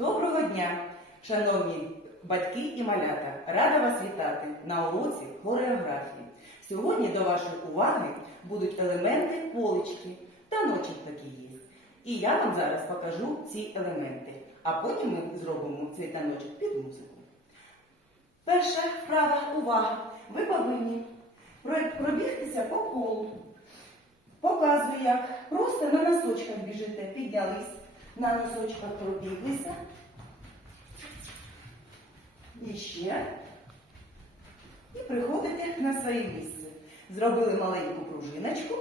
Доброго дня, шановні батьки і малята! Рада вас вітати на уроці хореографії. Сьогодні до вашої уваги будуть елементи полички. Таночок такий є. І я вам зараз покажу ці елементи, а потім ми зробимо цей таночок під музику. Перша вправа увага. Ви повинні про- пробігтися по колу. Показую, як просто на носочках біжите, піднялись, на носочках пробіглися. І ще. І приходите на своє місце. Зробили маленьку пружиночку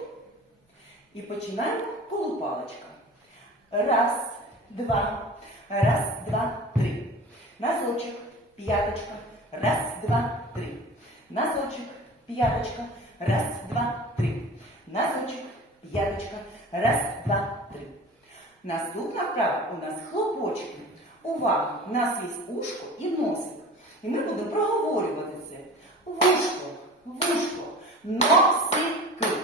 і починаємо полупалочка. Раз, два, раз, два, три. Носочок, п'яточка. Раз, два, три. Носочок, п'яточка. Раз, два, три. Носочок, п'яточка. Раз, три. Наступна вправа у нас хлопочки. Увага! У нас є ушко і носик. І ми будемо проговорювати це. Вушко, вушко, носики.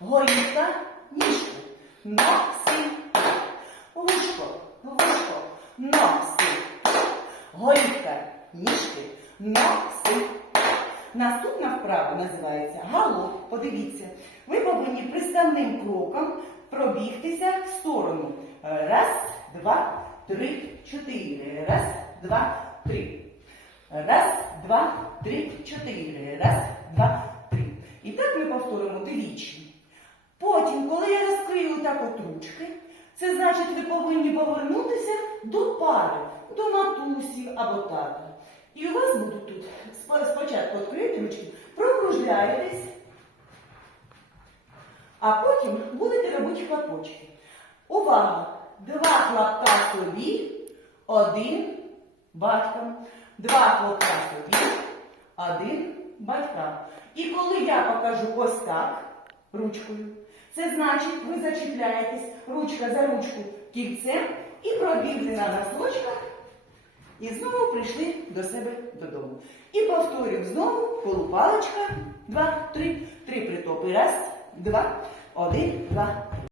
Горіха, ніжку. Носики. Вушко, вушко, носик. Горіха, ніжки, носик. Наступна вправа називається галоп. Подивіться, ви повинні приставним кроком пробігтися в сторону. Раз, два, три, чотири. Раз, два, три. Раз, два, три, чотири. Раз, два, три. І так ми повторимо двічі. Потім, коли я розкрию так от ручки, це значить, ви повинні повернутися до пари, до матусі або тата. І у вас будуть тут спочатку відкриті ручки, прокружляєтесь, а потім будете робити хлопочки. Увага! Два хлопка собі, один батькам. Два хлопка собі, один батькам. І коли я покажу ось так ручкою, це значить, ви зачіпляєтесь ручка за ручку кільцем і пробігли на носочках. І знову прийшли до себе додому. І повторюємо знову полупалочка. Два, три, три притопи. Раз, два, один, два,